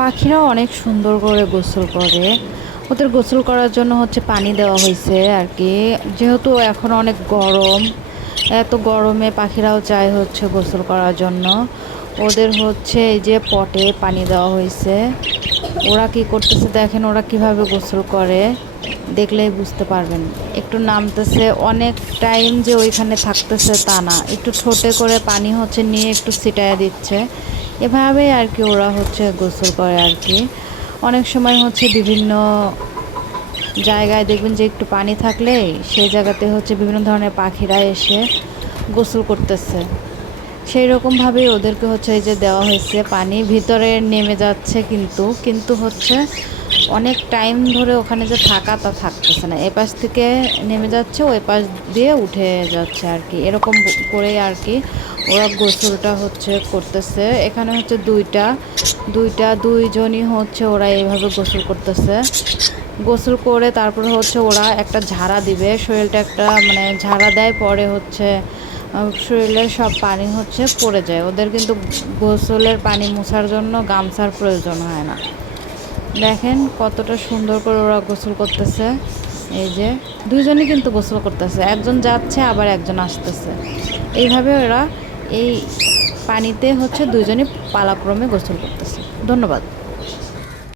পাখিরাও অনেক সুন্দর করে গোসল করে। ওদের গোসল করার জন্য হচ্ছে পানি দেওয়া হয়েছে আর কি। যেহেতু এখন অনেক গরম, এত গরমে পাখিরাও চায় হচ্ছে গোসল করার জন্য। ওদের হচ্ছে এই যে পটে পানি দেওয়া হয়েছে। ওরা কি করতেছে দেখেন, ওরা কিভাবে গোসল করে দেখলেই বুঝতে পারবেন। একটু নামতেছে, অনেক টাইম যে ওইখানে থাকতেছে তা না, একটু ঠোঁটে করে পানি হচ্ছে নিয়ে একটু ছিটায় দিচ্ছে। এভাবেই আর কি ওরা হচ্ছে গোসল করে আর কি। অনেক সময় হচ্ছে বিভিন্ন জায়গায় দেখবেন যে একটু পানি থাকলে সেই জায়গাতে হচ্ছে বিভিন্ন ধরনের পাখিরা এসে গোসল করতেছে। সেই রকমভাবেই ওদেরকে হচ্ছে এই যে দেওয়া হয়েছে পানি, ভিতরে নেমে যাচ্ছে কিন্তু কিন্তু হচ্ছে অনেক টাইম ধরে ওখানে যে থাকা তা থাকতেছে না, এপাশ থেকে নেমে যাচ্ছে ওই পাশ দিয়ে উঠে যাচ্ছে আর কি। এরকম করেই আর কি ওরা গোসলটা হচ্ছে করতেছে। এখানে হচ্ছে দুইজনই হচ্ছে ওরা এইভাবে গোসল করতেছে। গোসল করে তারপরে হচ্ছে ওরা একটা ঝাড়া দিবে, শরীরটা একটা মানে ঝাড়া দেয়, পরে হচ্ছে শরীরের সব পানি হচ্ছে পড়ে যায়। ওদের কিন্তু গোসলের পানি মোছার জন্য গামছার প্রয়োজন হয় না। দেখেন কতটা সুন্দর করে ওরা গোসল করতেছে। এই যে দুইজনই কিন্তু গোসল করতেছে, একজন যাচ্ছে আবার একজন আসতেছে। এইভাবে ওরা এই পানিতে হচ্ছে দুইজনই পালাক্রমে গোসল করতেছে। ধন্যবাদ।